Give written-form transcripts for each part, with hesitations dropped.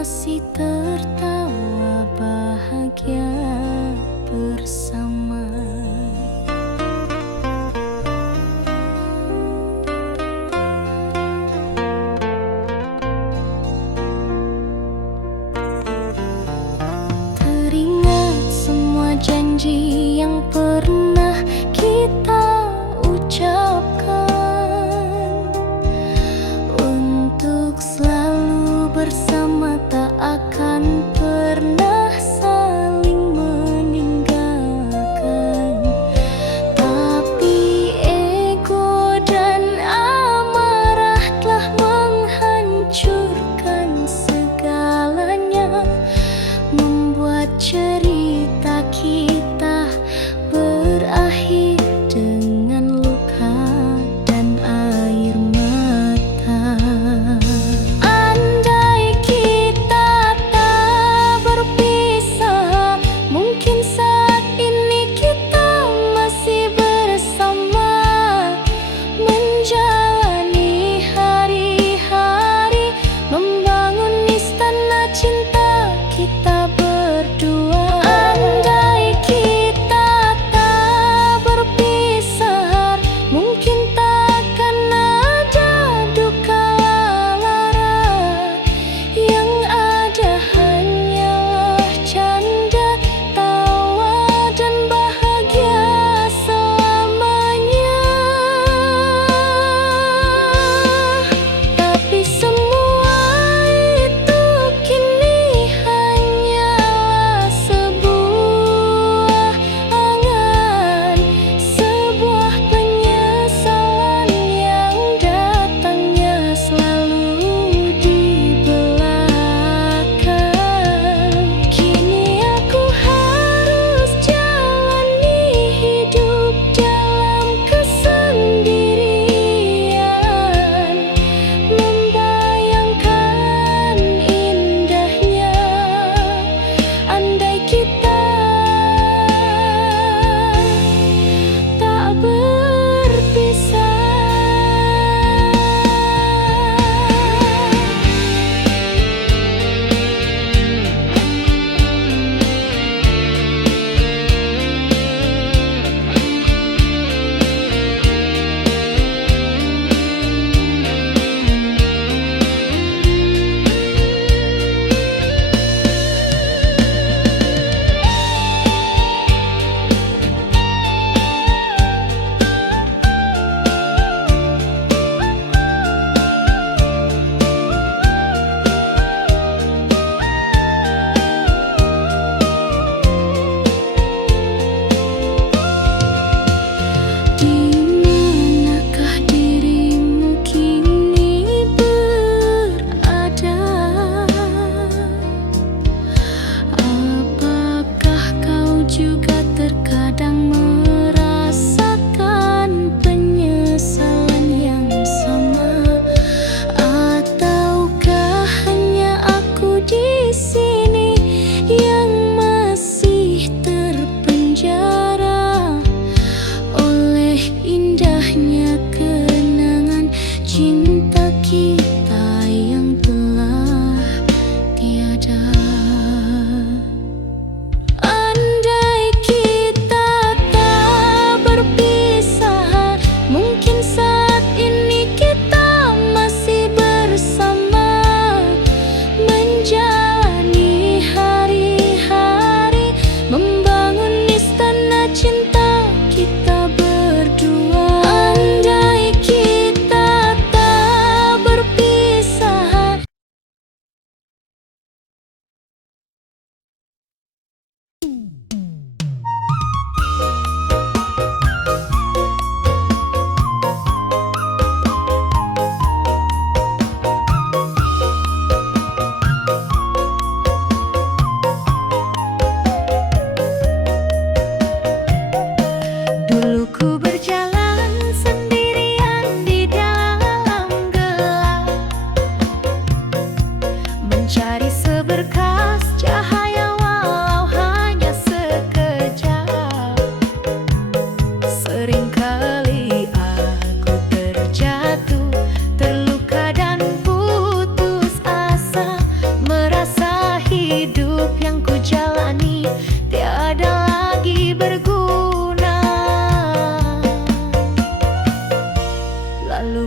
masih tertawa bahagia bersama. Teringat semua janji yang pernah kita ucapkan, untuk selalu bersama, tak akan pernah saling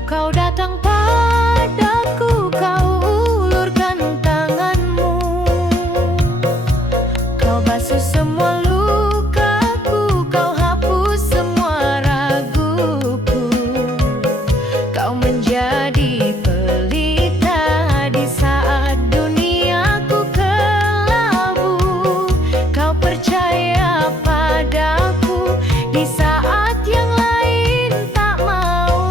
kau datang padaku, kau ulurkan tanganmu. Kau basuh semua lukaku, kau hapus semua raguku. Kau menjadi pelita di saat duniaku kelabu. Kau percaya padaku di saat yang lain tak mau.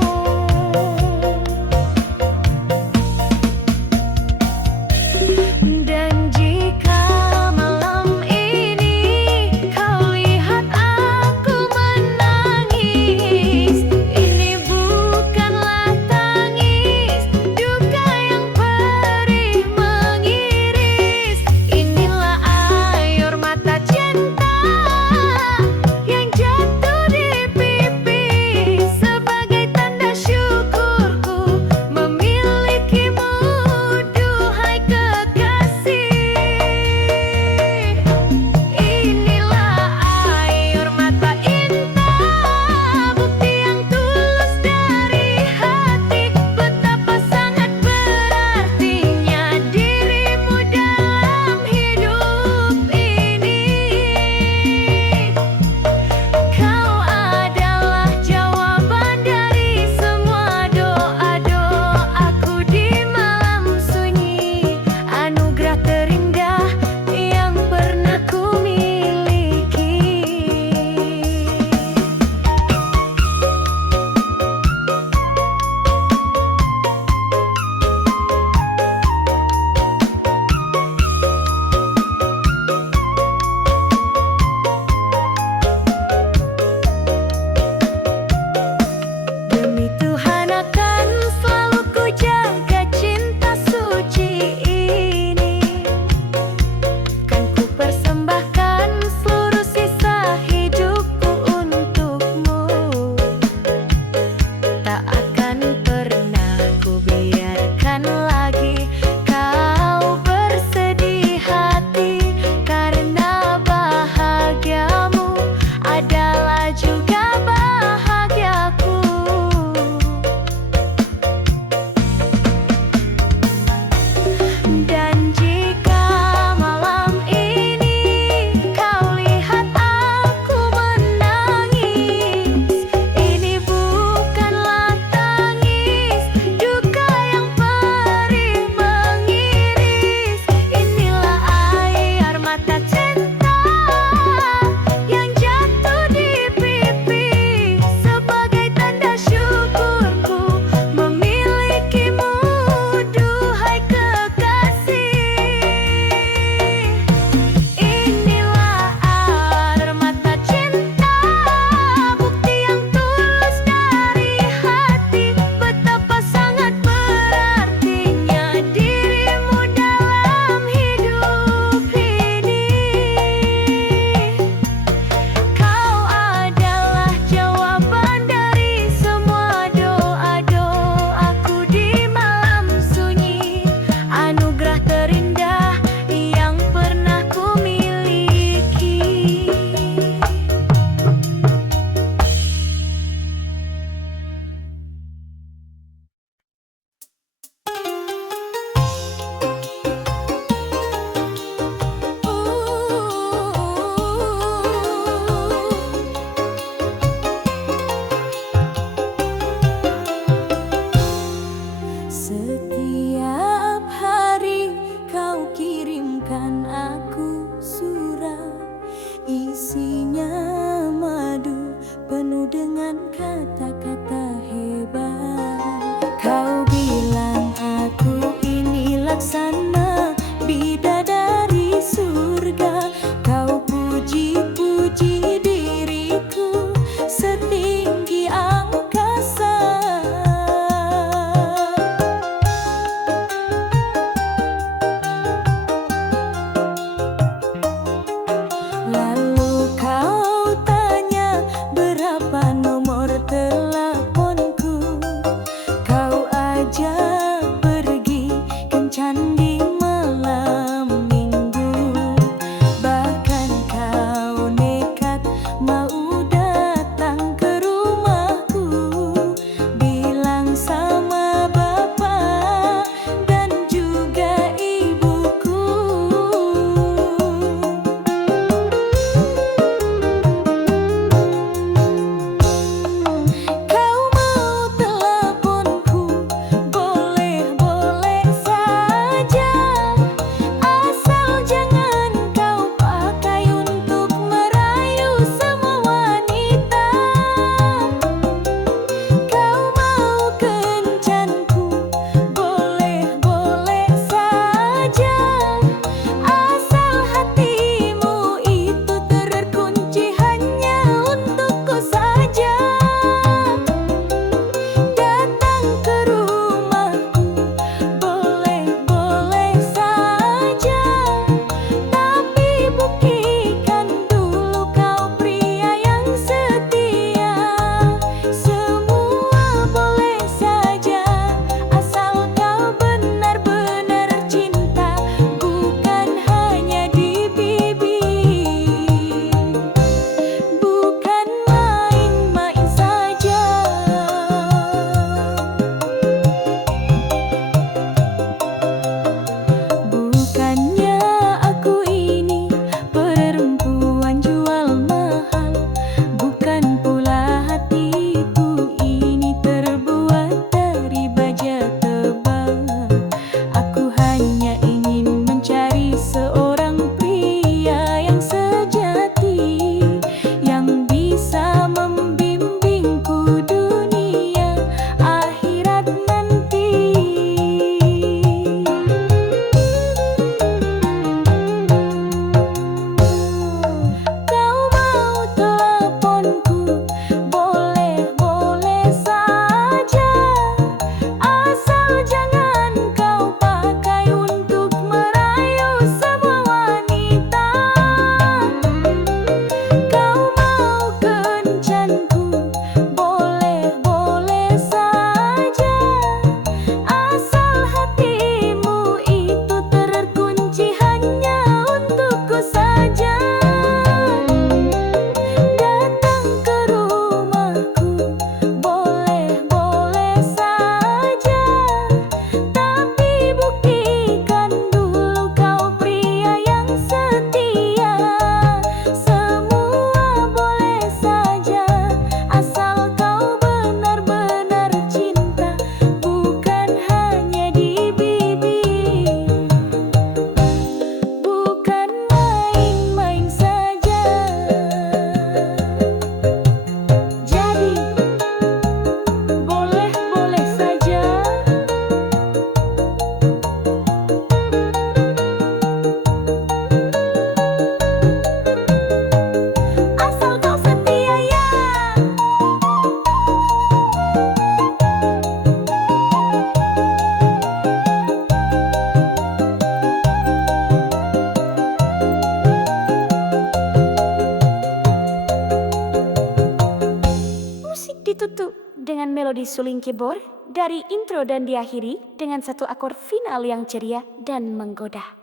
dengan melodi suling keyboard dari intro dan diakhiri dengan satu akor final yang ceria dan menggoda.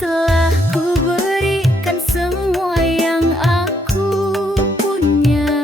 Telah ku berikan semua yang aku punya.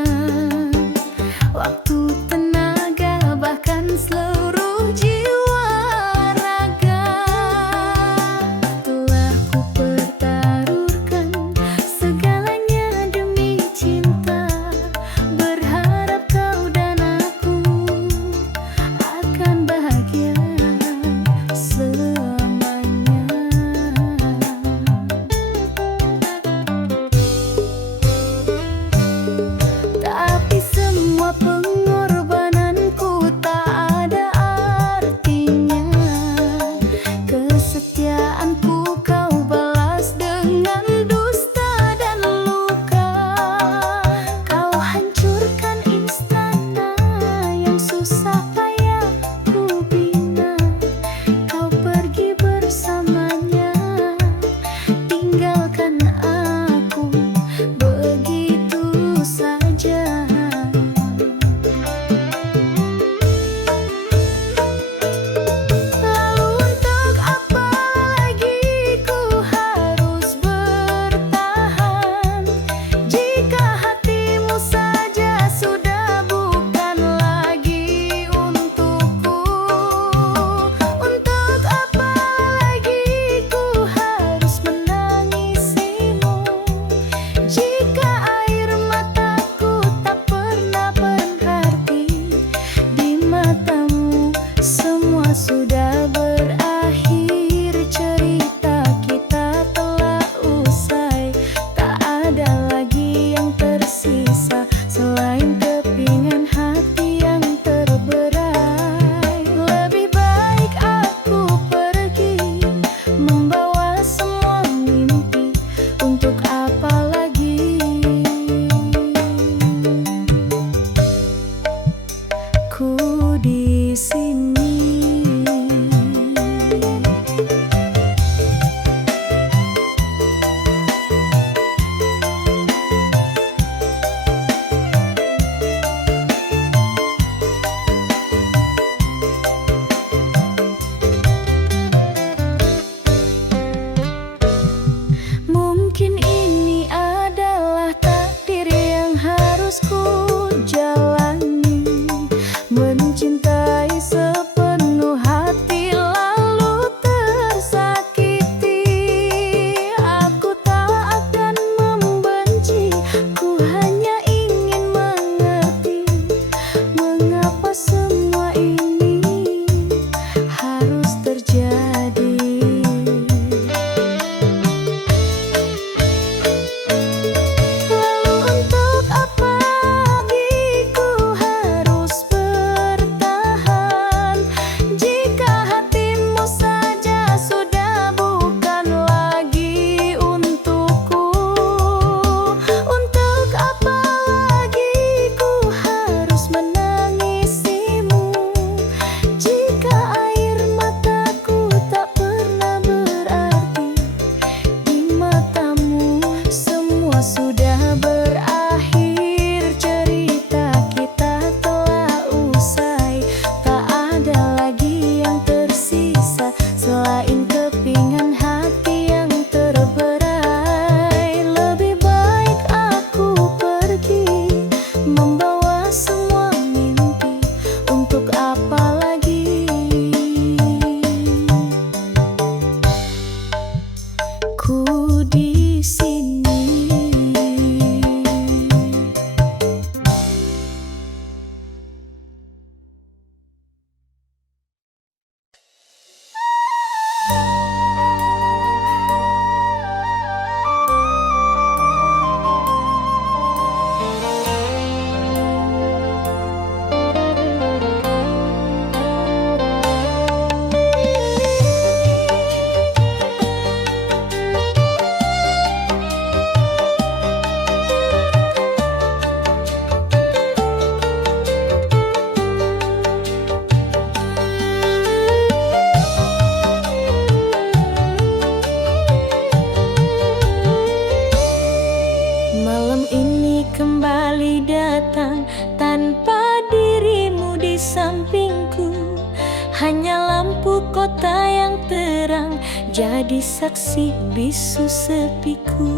jadi saksi bisu sepiku.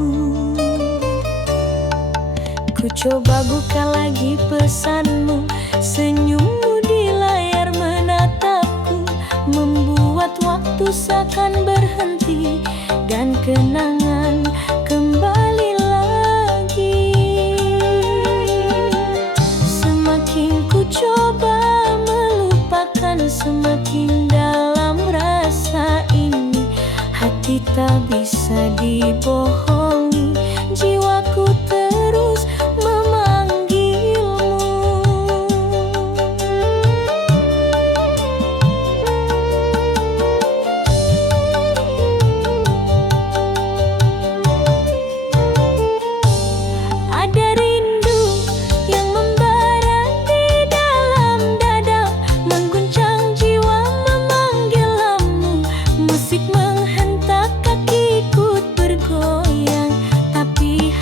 Ku coba buka lagi pesanmu, senyummu di layar menatapku, membuat waktu seakan berhenti dan kenangan kembali lagi. Semakin ku coba melupakan, semakin dalam rasa ini. Hati tak bisa dibohongi, jiwaku terus memanggilmu. Ada rindu yang membara di dalam dada, mengguncang jiwa memanggil namu. Musik menghentak kaki ikut bergoyang, tapi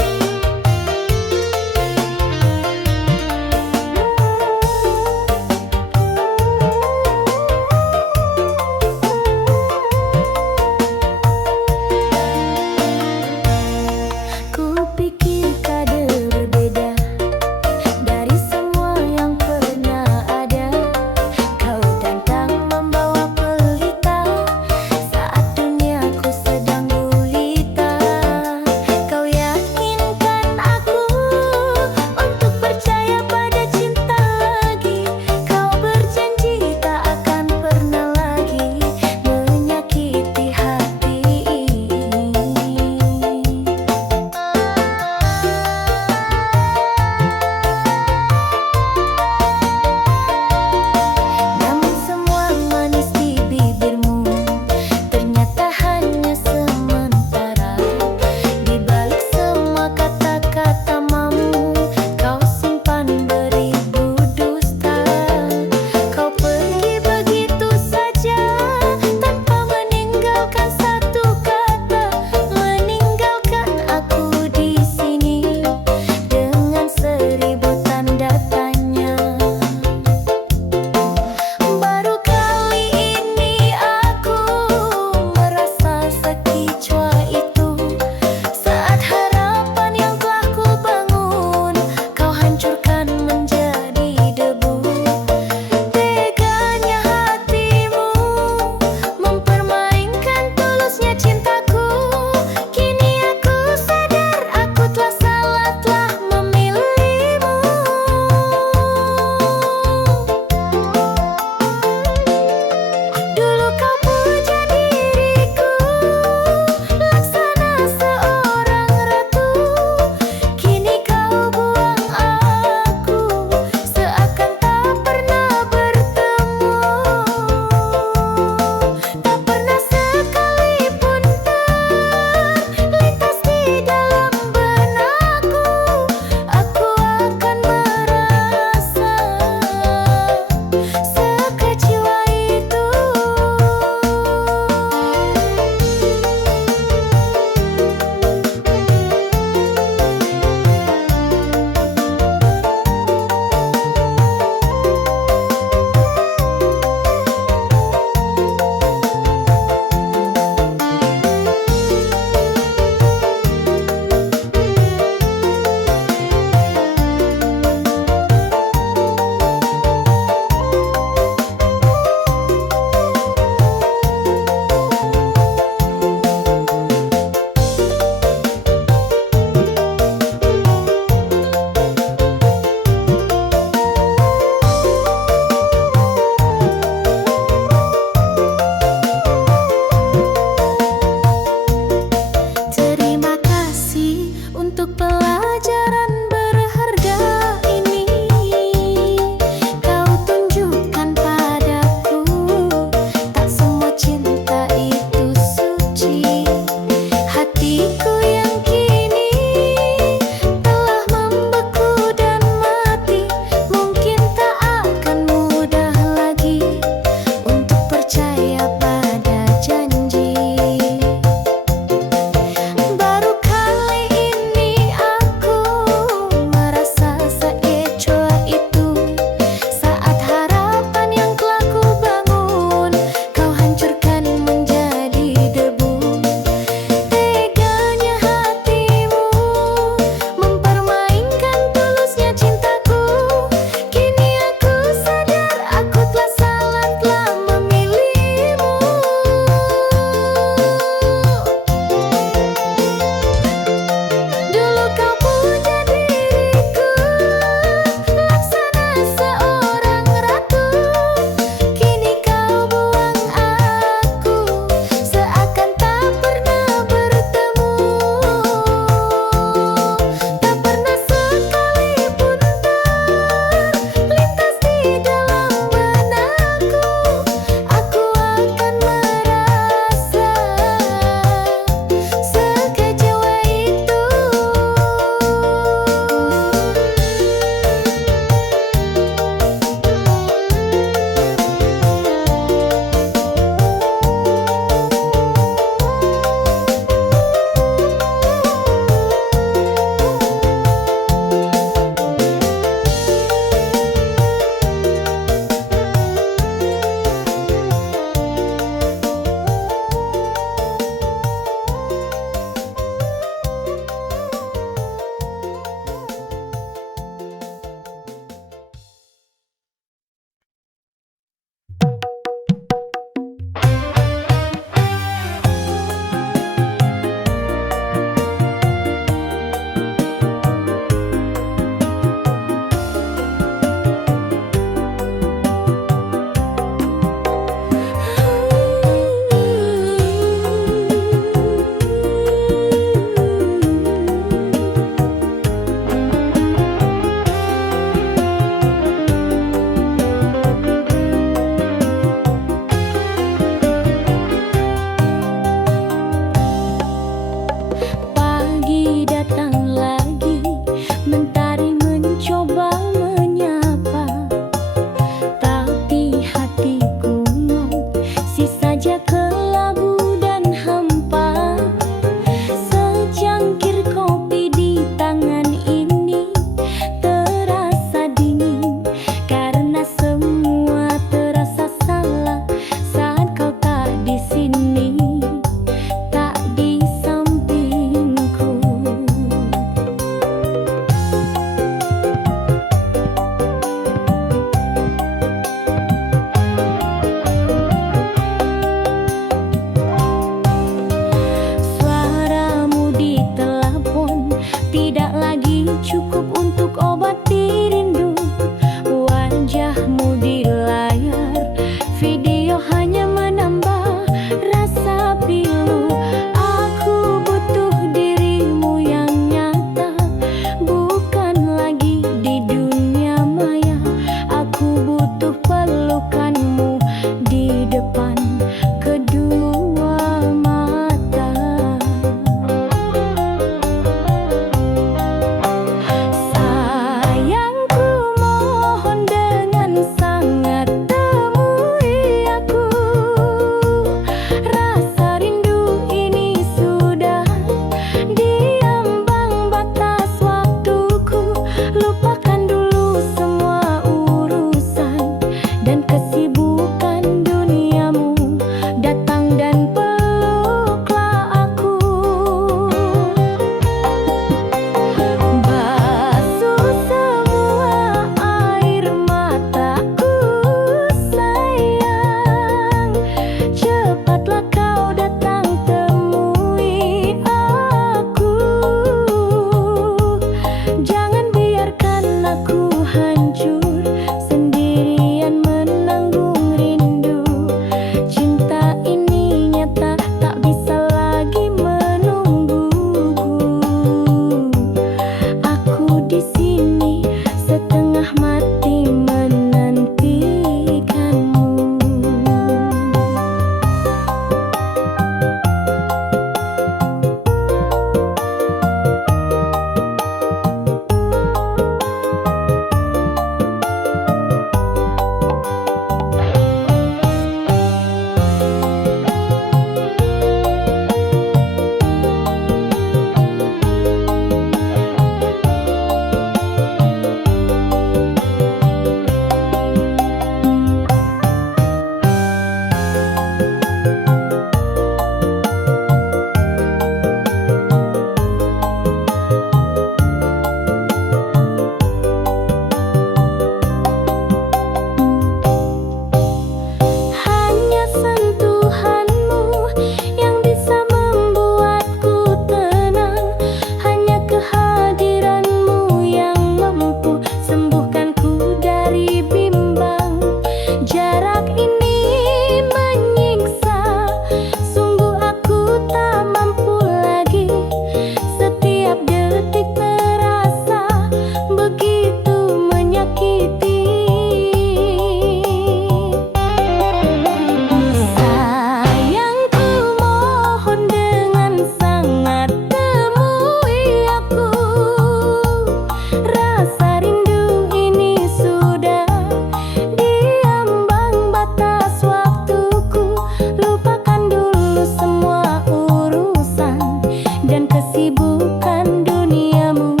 dan kesibukan duniamu.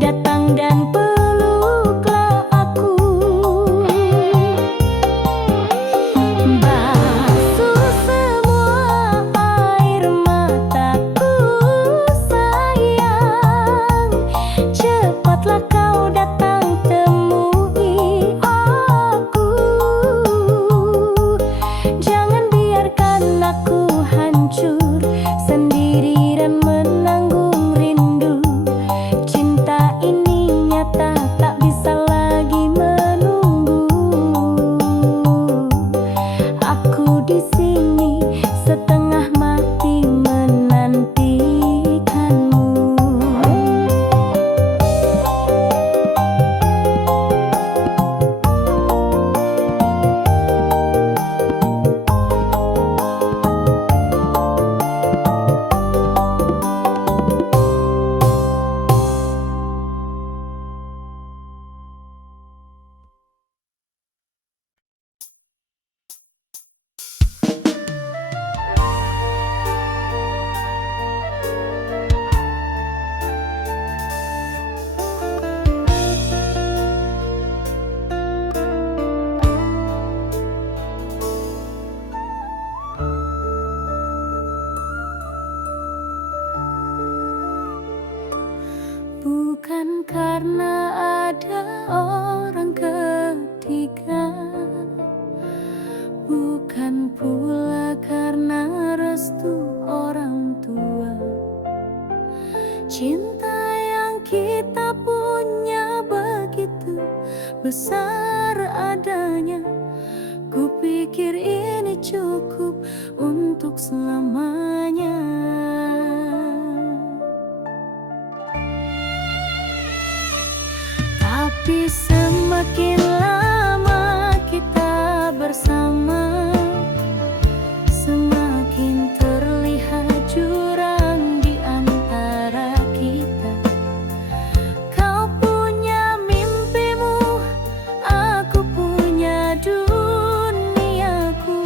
Datang dan peluklah aku. Basuh semua air mataku sayang. Cepatlah kau datang temui aku. Jangan biarkan aku hancur sendiri dan menanggung rindu. Cinta ini nyata, tak bisa lagi menunggu. Aku di sini setengah mati menantikanmu. Bukan karena ada orang ketiga, bukan pula karena restu orang tua. Cinta yang kita punya begitu besar adanya. Kupikir ini cukup untuk selamanya. Tapi semakin lama kita bersama, semakin terlihat jurang di antara kita. Kau punya mimpimu, aku punya duniaku.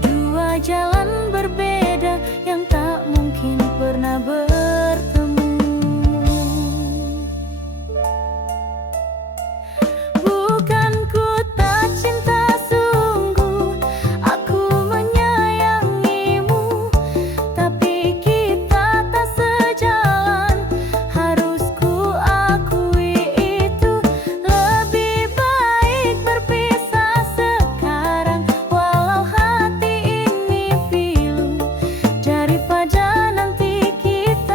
Dua jalan berbeda yang tak mungkin pernah bertemu. Bukan ku tak cinta sungguh, aku menyayangimu. Tapi kita tak sejalan, harus ku akui itu. Lebih baik berpisah sekarang, walau hati ini pilu, daripada nanti kita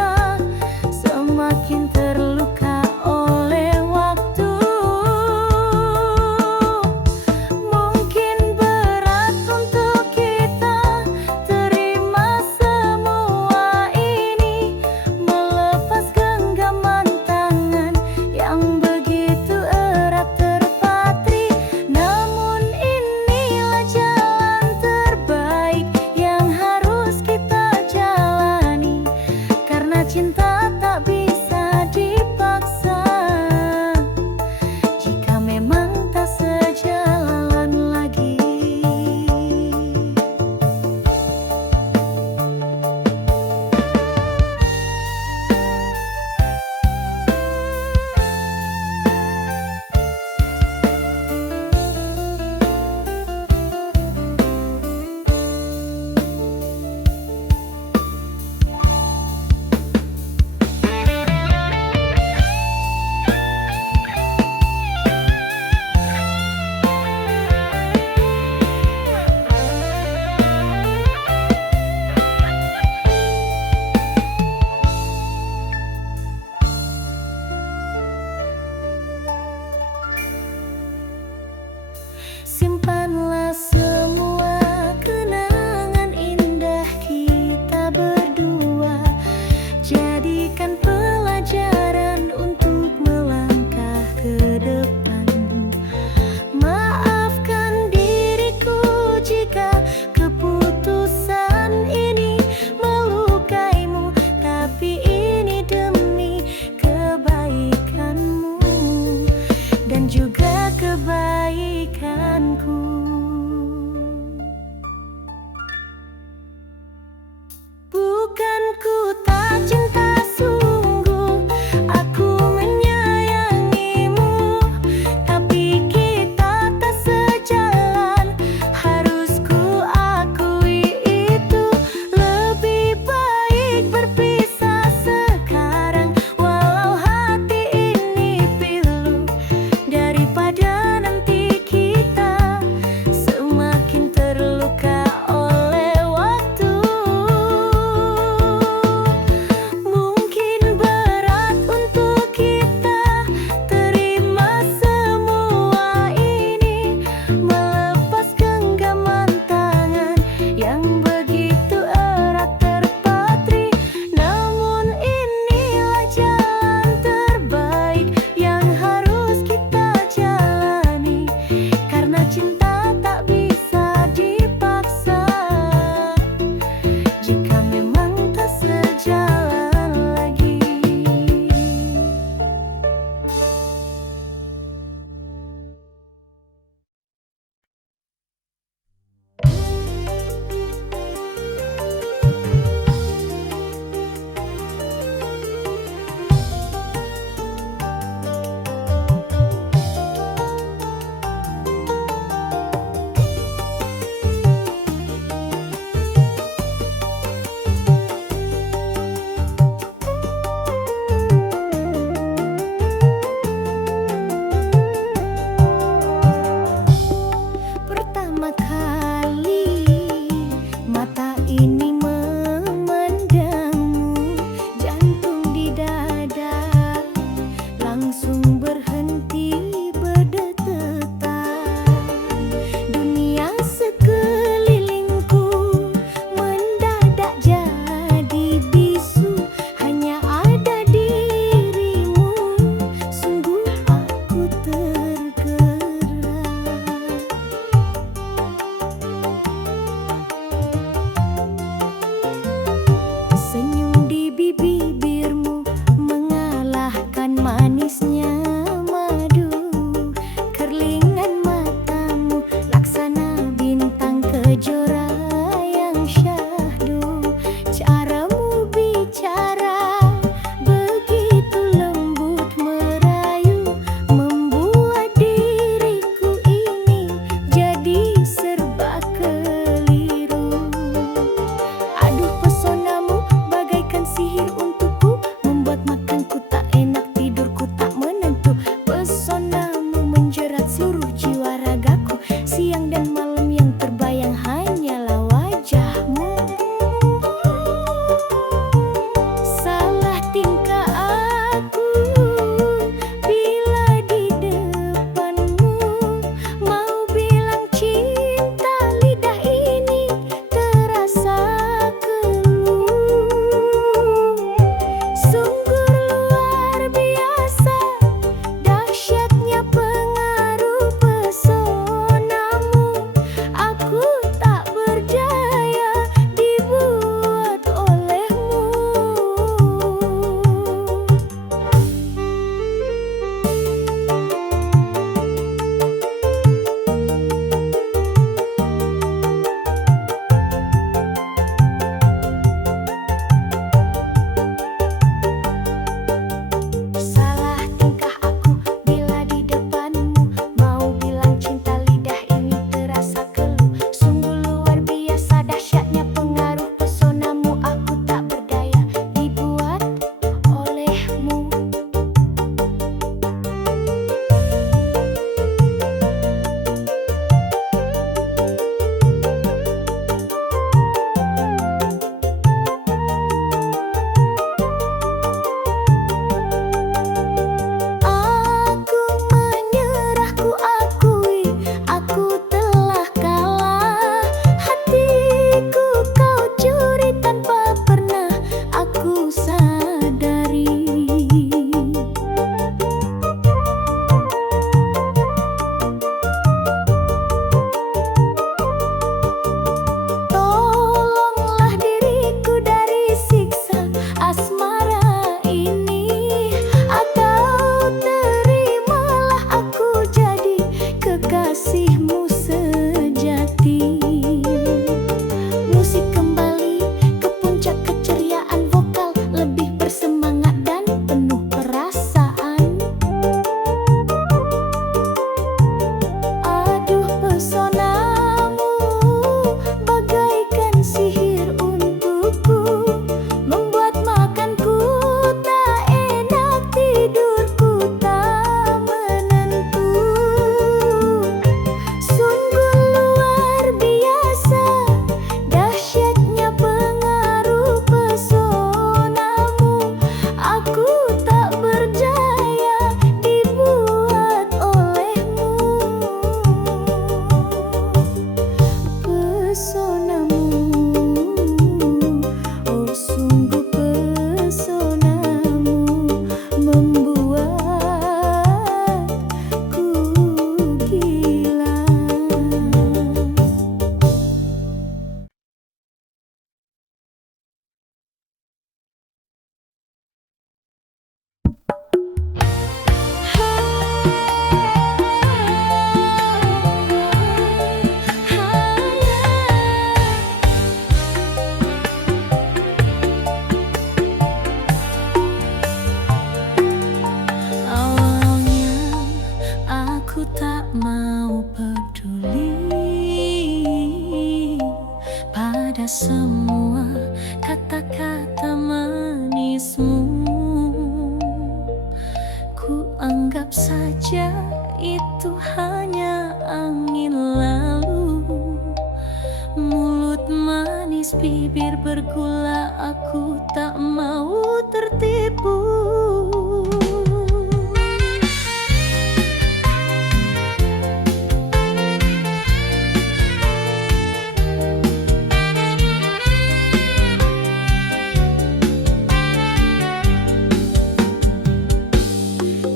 bergula, aku tak mau tertipu.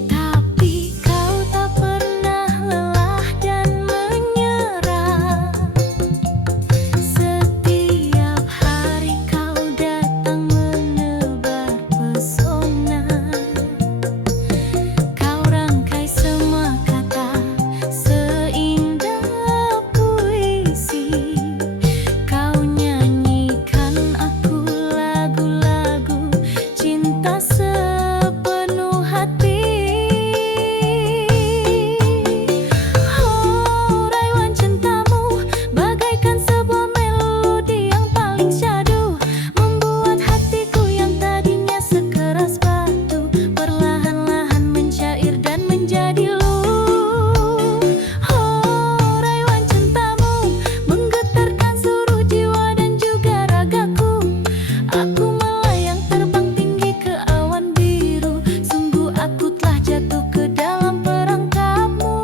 Tapi kau tak pernah lelah dan menyerah. Setiap hari kau datang menebar pesona. Kau rangkai semua kata seindah puisi. Kau nyanyikan aku lagu-lagu cinta sepenuh hati. Oh, rayuan cintamu bagaikan sebuah melodi yang paling syahdu, membuat hatiku yang tadinya sekeras batu perlahan-lahan mencair dan menjadi luh. Oh, rayuan cintamu menggetarkan seluruh jiwa dan juga ragaku. Aku melayang terbang tinggi ke awan biru, sungguh aku telah jatuh ke dalam perangkapmu.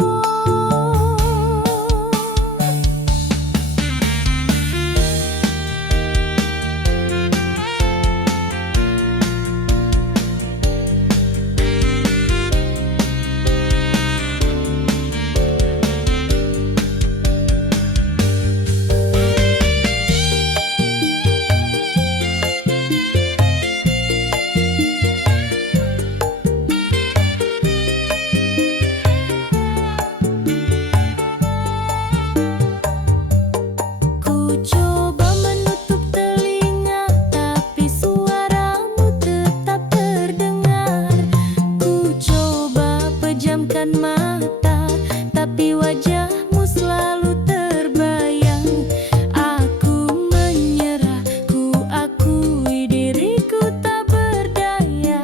Ku coba menutup telinga, tapi suaramu tetap terdengar. Ku coba pejamkan mata, tapi wajahmu selalu terbayang. Aku menyerah, ku akui diriku tak berdaya.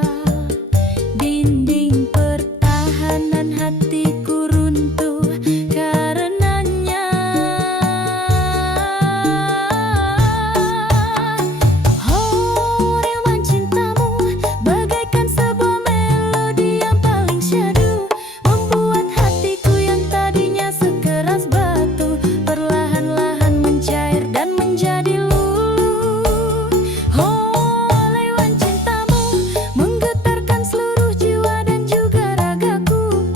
Dinding pertahanan hatiku runtuh karenanya. Oh, rayuan cintamu bagaikan sebuah melodi yang paling syahdu, membuat hatiku yang tadinya sekeras batu perlahan-lahan mencair dan menjadi luluh. Oh, rayuan cintamu menggetarkan seluruh jiwa dan juga ragaku.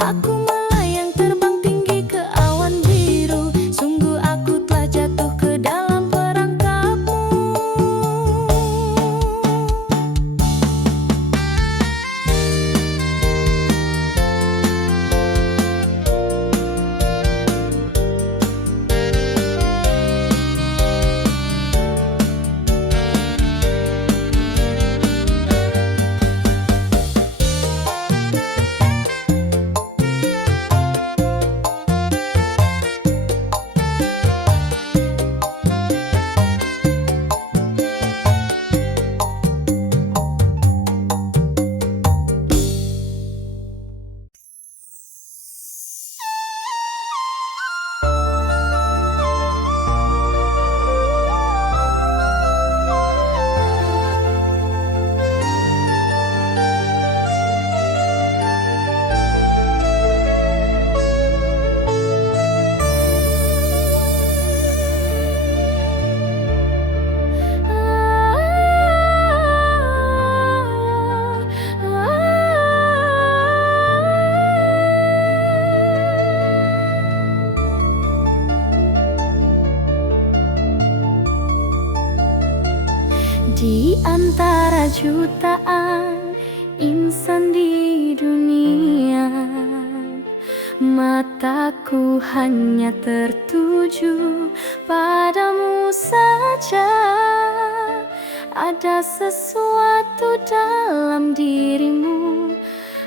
Aku melayang terbang tinggi ke awan biru, sungguh aku telah jatuh ke dalam perangkapmu. Di antara jutaan insan di dunia, mataku hanya tertuju padamu saja. Ada sesuatu dalam dirimu,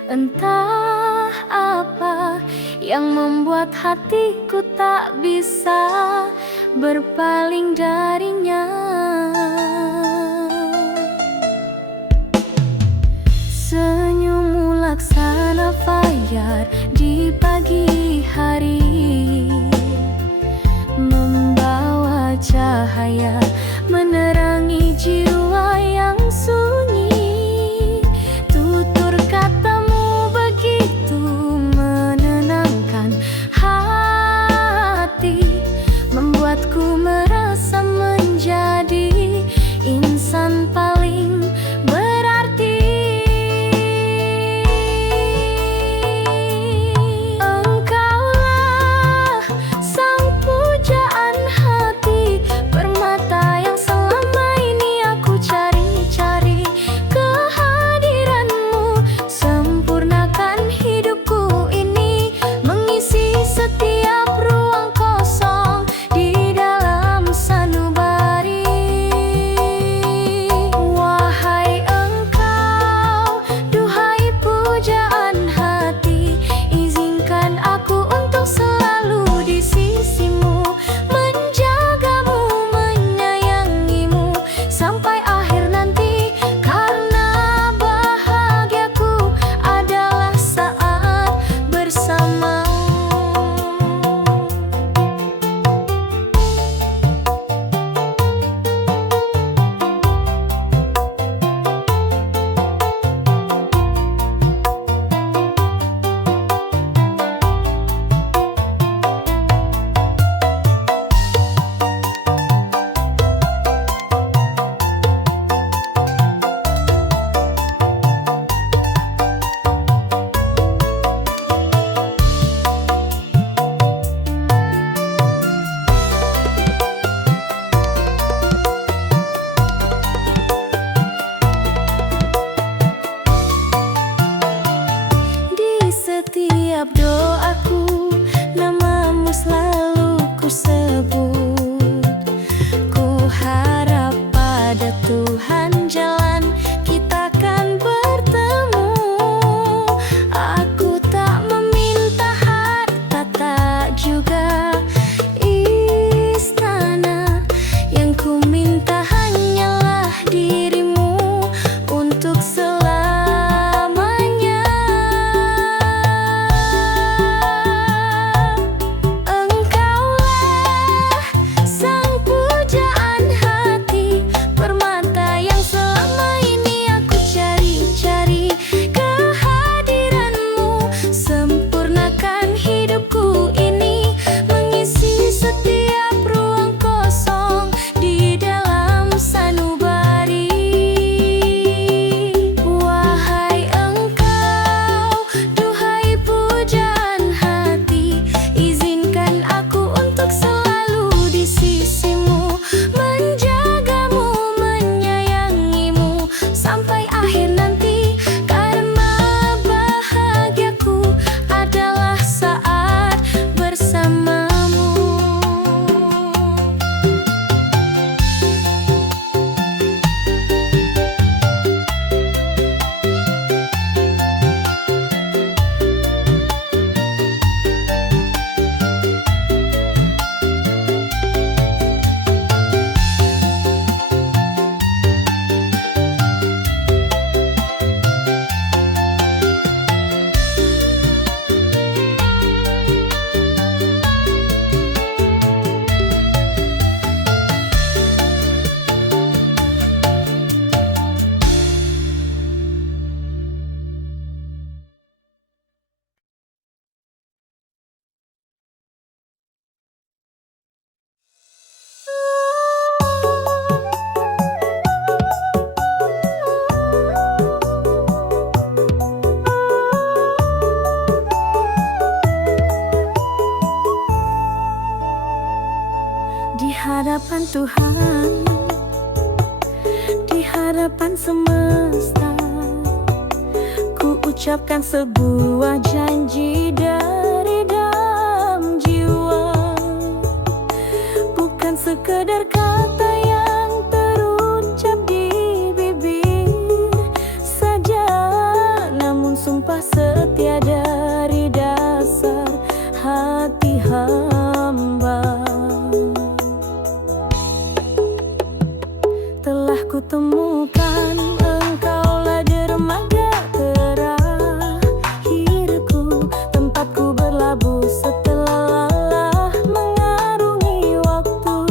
entah apa yang membuat hatiku tak bisa berpaling darinya. Senyummu laksana fajar di pagi hari, membawa cahaya menerangi Tuhan, di hadapan semesta, ku ucapkan sebuah janji dari dalam jiwa. Bukan sekedar kata yang terucap di bibir saja, namun sumpah setia dari dasar hati hamba. Telah kutemukan engkaulah dermaga terakhirku, tempatku berlabuh setelah lelah mengarungi waktu.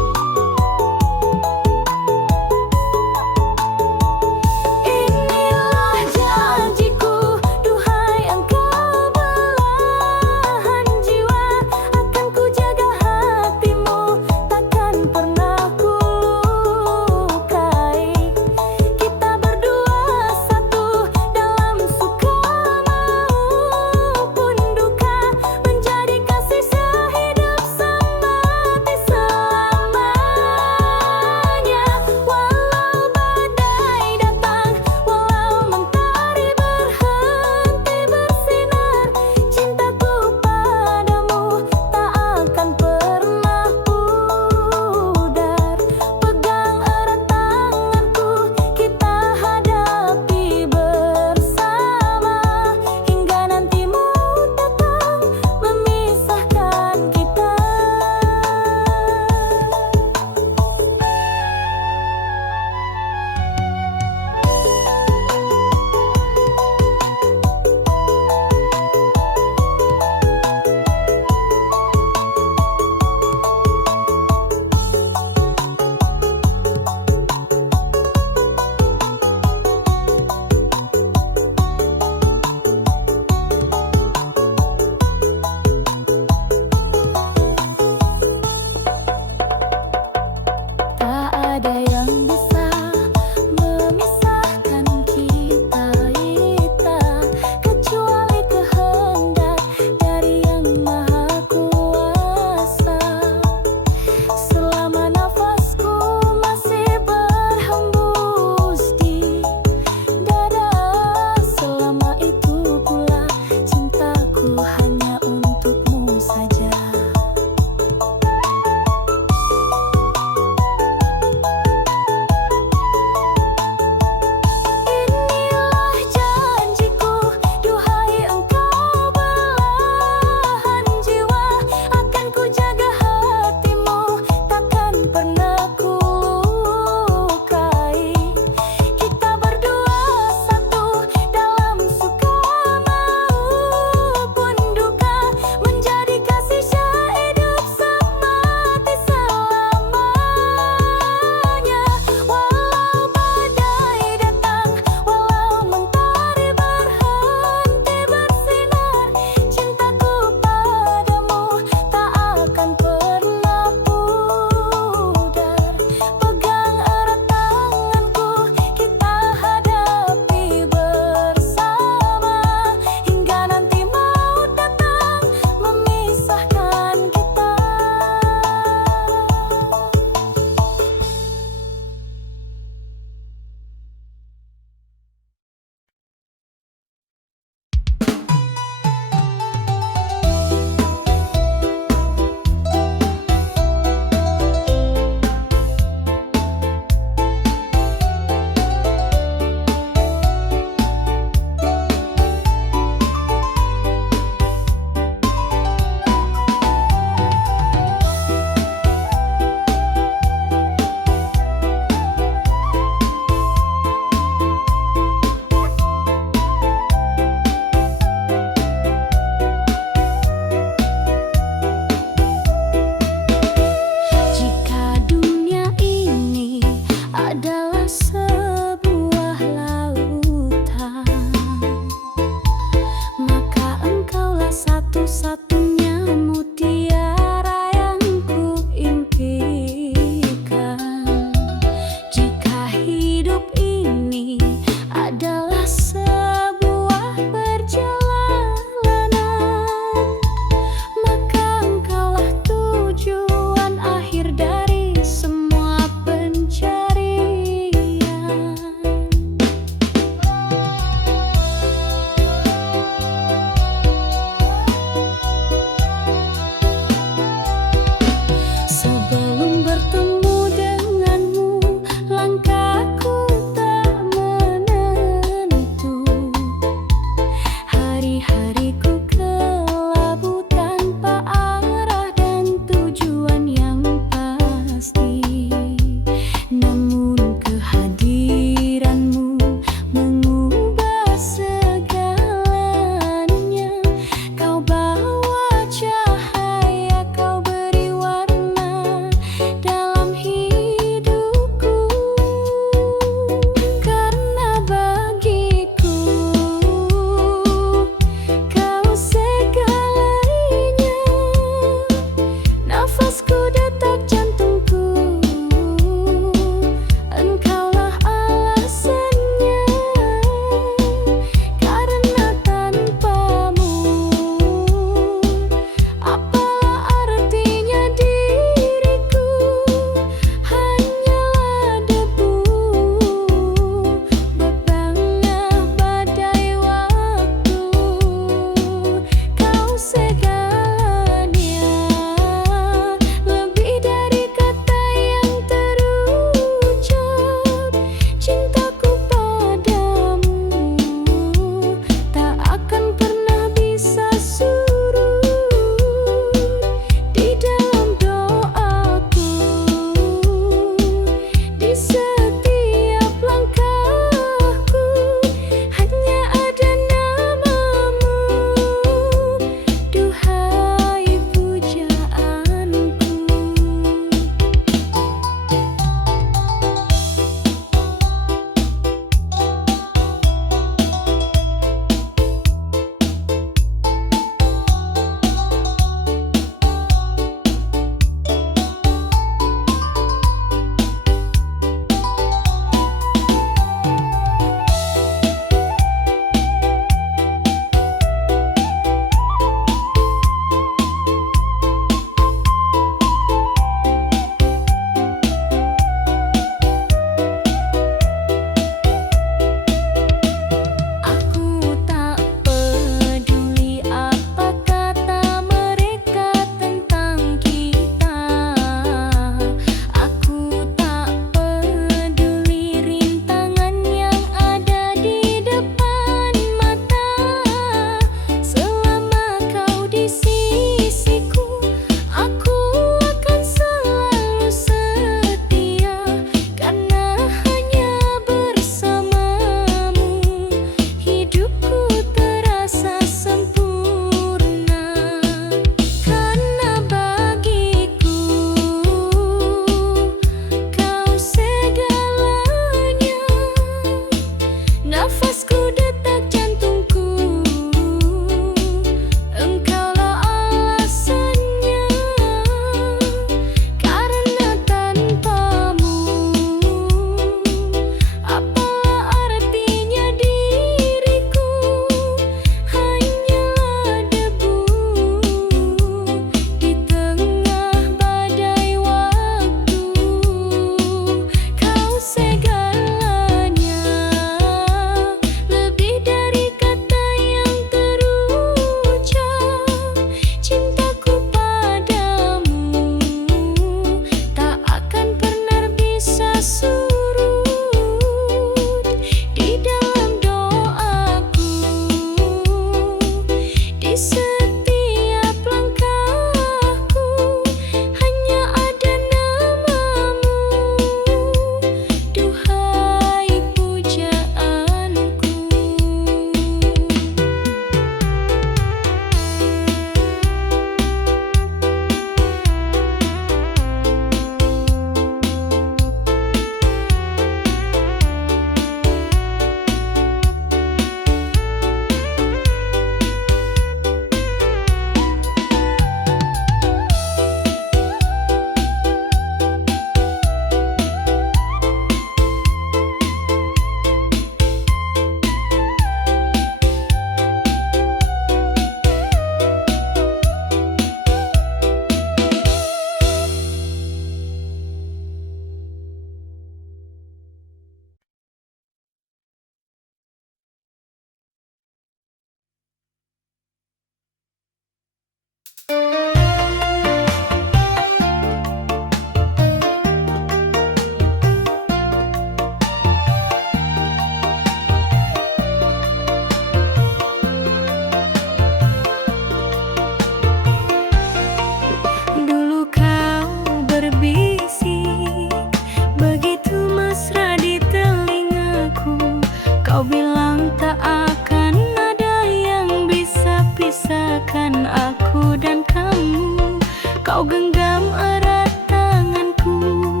Kau bilang tak akan ada yang bisa pisahkan aku dan kamu. Kau genggam erat tanganku,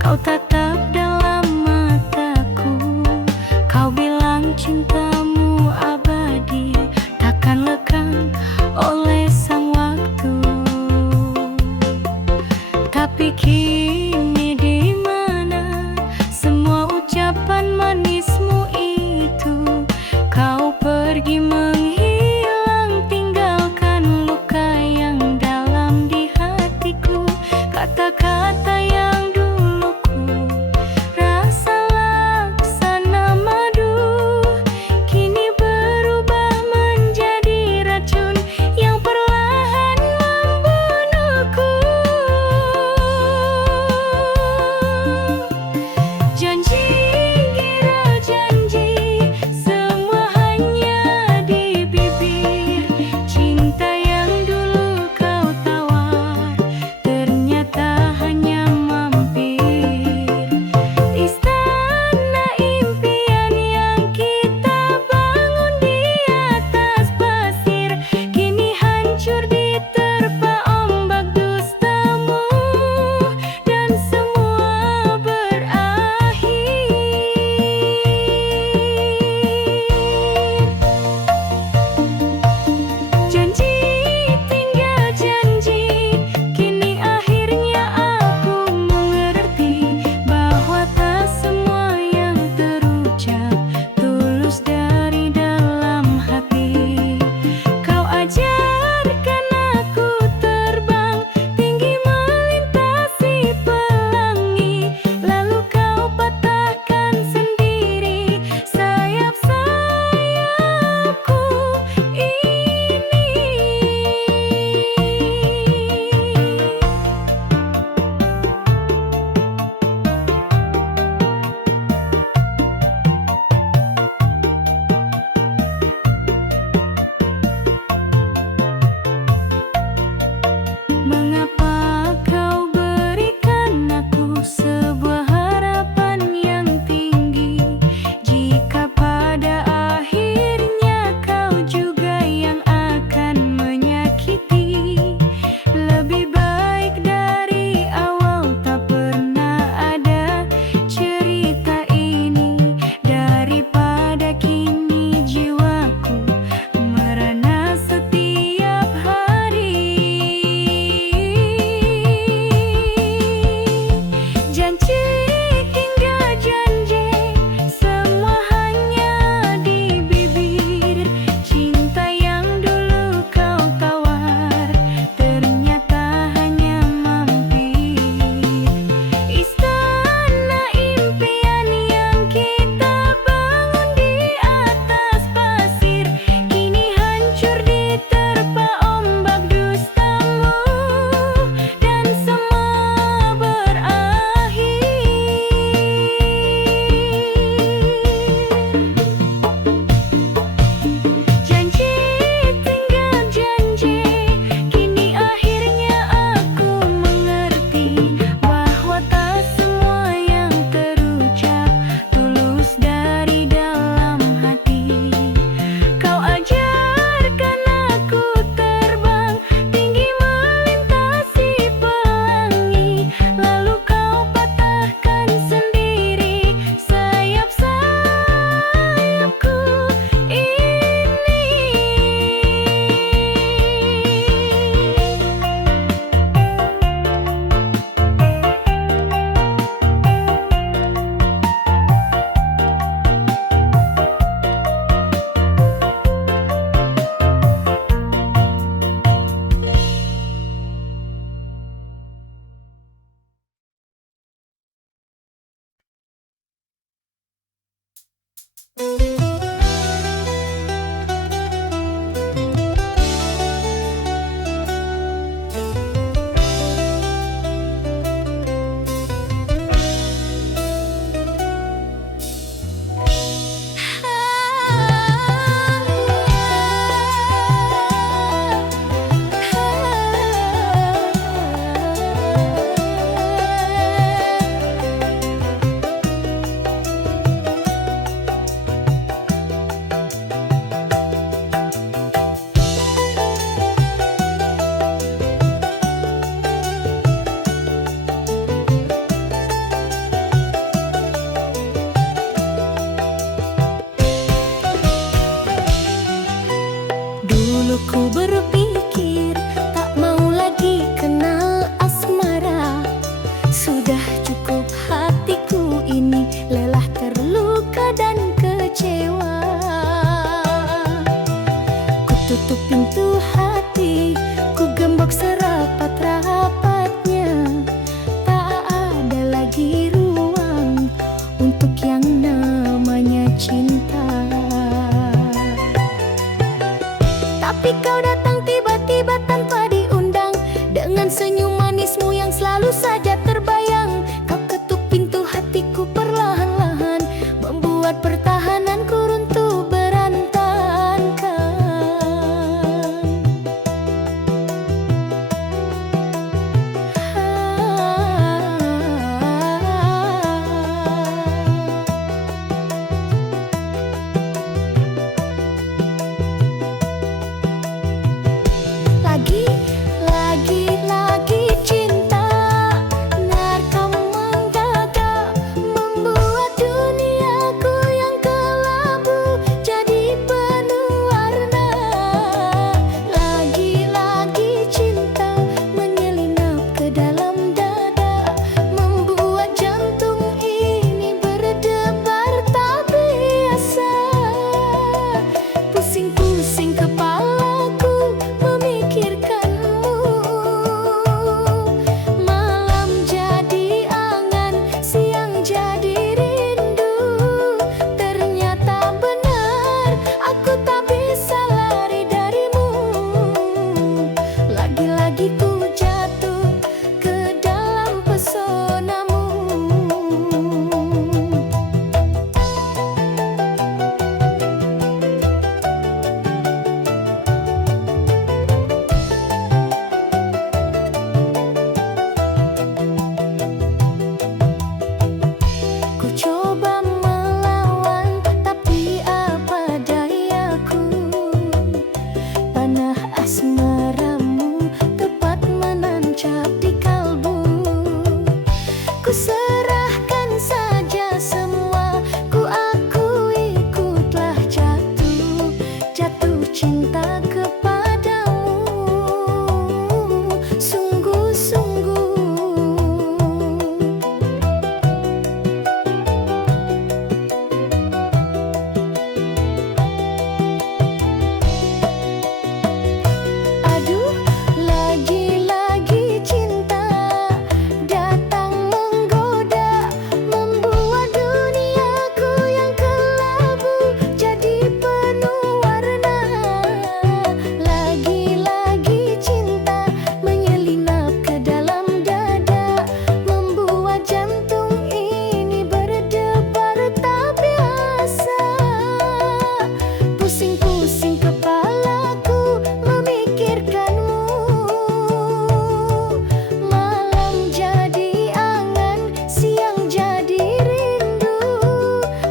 kau tatap dalam mataku. Kau bilang cintamu abadi, takkan lekang oleh sang waktu. Tapi kini di mana semua ucapan manismu itu? Kau pergi menghilang, tinggalkan luka yang dalam di hatiku. Kata-kata yang dulu ku rasa laksana madu, kini berubah menjadi racun yang perlahan membunuhku. Janji kira janji, semua hanya di bibir. Cinta yang dulu kau tawar, ternyata hanya mampir. Istana impian yang kita bangun di atas pasir, kini hancur diterpa ombak dustamu, dan semua berakhir. Janji tinggal janji, kini akhirnya aku mengerti bahwa tak semua yang terucap tulus dari dalam hati. Kau ajarkan aku terbang tinggi melintasi pelangi, lalu kau patahkan sendiri sayap-sayapku ini. Mengapa kau berikan aku sebuah harapan yang tinggi, jika pada akhirnya kau juga yang akan menyakiti? Lebih baik dari awal tak pernah ada cerita ini, daripada kini jiwaku merana setiap hari. Janji hingga janji, semua hanya di bibir. Cinta yang dulu kau tawar, ternyata hanya mampir. Istana impian yang kita bangun di atas pasir, kini hancur diterpa ombak dustamu, dan semua berakhir. Janji tinggal janji, kini akhirnya aku mengerti bahwa tak semua yang terucap tulus dari dalam hati. Kau ajarkan aku terbang tinggi melintasi pelangi, lalu kau patahkan sendiri sayap-sayapku ini. kecewa. Ku tutup pintu hati, ku gembok serapat-rapatnya. Tak ada lagi ruang untuk yang namanya cinta. Tapi kau datang tiba-tiba tanpa diundang, dengan senyum manismu yang selalu saja terbayang. Kau ketuk pintu hatiku perlahan-lahan, membuat pertahananku runtuh berantakan. Lagi cinta nerkam menggaga, membuat duniaku yang kelabu jadi penuh warna. Lagi cinta menyelinap ke dalam dada, membuat jantung ini berdebar tak biasa. Pusing-pusing kepalaku memikirkanmu, malam jadi angan, siang jadi rindu. Ternyata benar, aku tak bisa lari darimu. Lagi-lagi ku jatuh ke dalam pesonamu. Ku coba melawan, tapi apa dayaku. Panah asmaramu tepat menancap di kalbu. Ku serahkan saja semua, ku akui ku telah jatuh cinta kepadamu. Sungguh-sungguh. Aduh, lagi cinta datang menggoda, membuat duniaku yang kelabu jadi penuh warna. Lagi cinta menyelinap ke dalam dada, membuat jantung ini berdebar tak biasa. Pusing-pusing kepalaku memikirkanmu, malam jadi angan, siang jadi rindu.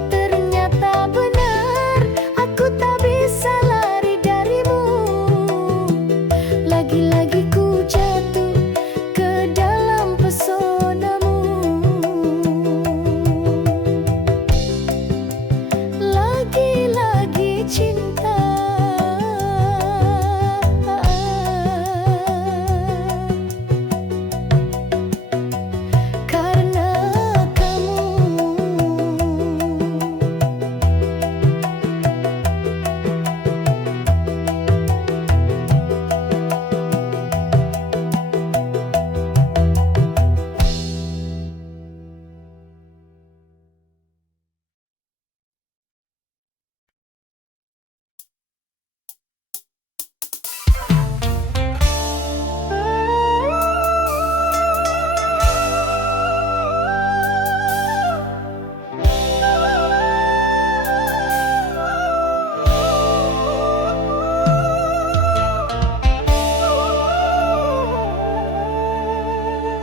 Ternyata benar, aku tak bisa lari darimu. Lagi-lagi ku jatuh ke dalam pesonamu. Lagi cinta karena kamu.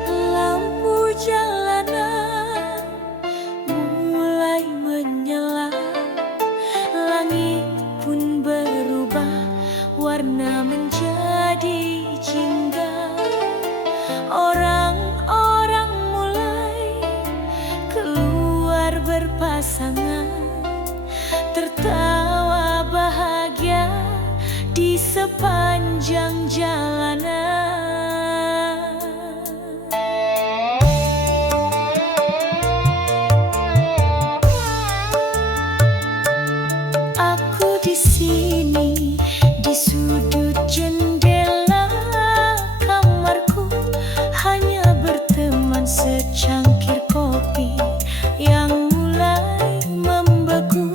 Lampu jalanan mulai menyala, langit pun berubah warna menjadi jingga. Orang-orang mulai keluar berpasangan, tertawa bahagia di sepanjang jalanan. sini di sudut jendela kamarku, hanya berteman secangkir kopi yang mulai membeku,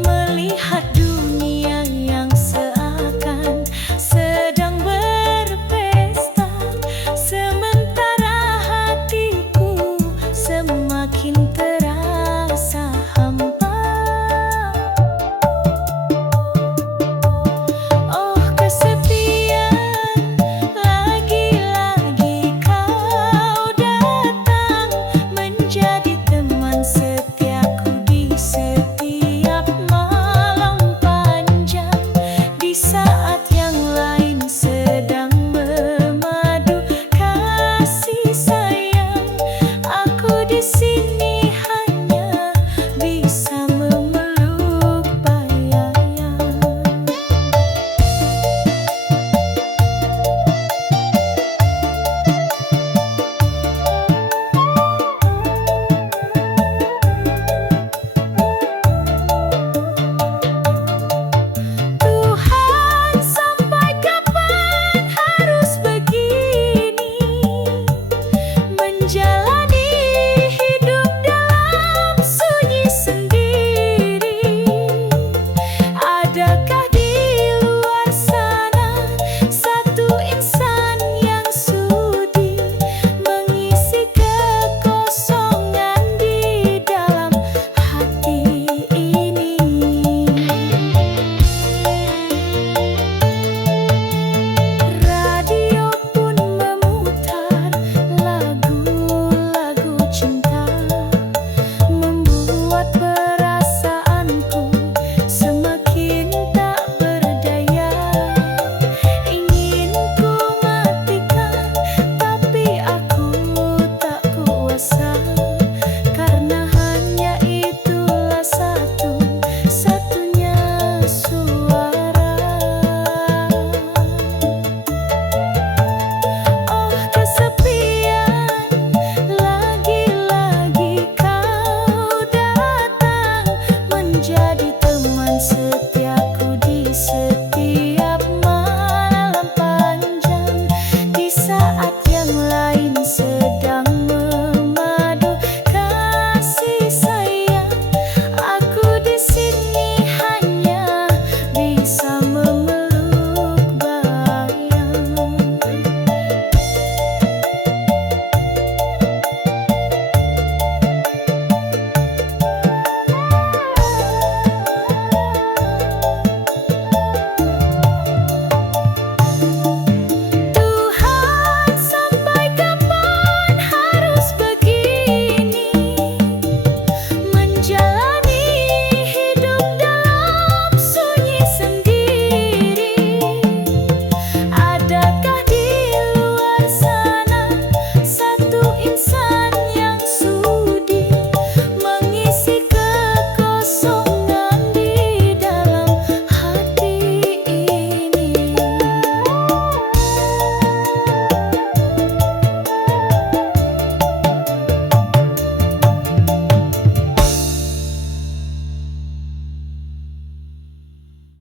melihat dunia yang seakan sedang berpesta, sementara hatiku semakin terasa hampa. Oh kesepian, lagi-lagi kau datang menjadi teman setiaku di setiap malam panjang. Di saat yang lain sedang memadu kasih sayang, aku di sini hanya bisa memeluk bayang. Tuhan, sampai kapan harus begini menjalani hidup dalam sunyi sendiri? Adakah di luar sana satu insan yang sudi mengisi kekosongan di dalam hati ini? Radio pun memutar lagu-lagu cinta, membuat perasaanku semakin tak berdaya. Ingin ku matikan, tapi aku tak kuasa, karena hanya itulah satu-satunya suara. Oh kesepian, lagi-lagi kau datang menjadi